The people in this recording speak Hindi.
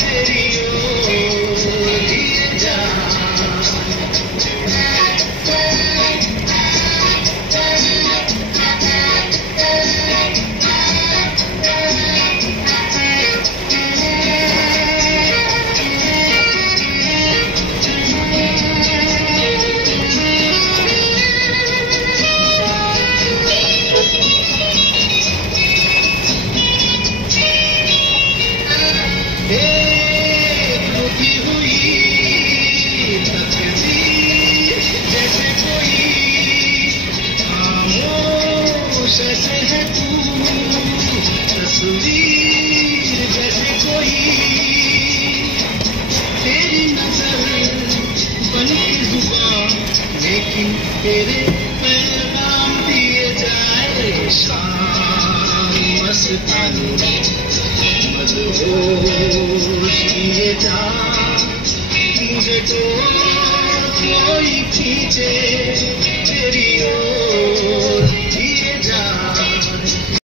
तेरी ओर लिए जा। तेरे पैगाम दिए जाए शाम मस्तानी मदहोश किए जा। मुझे तो कोई खींचे तेरी ओर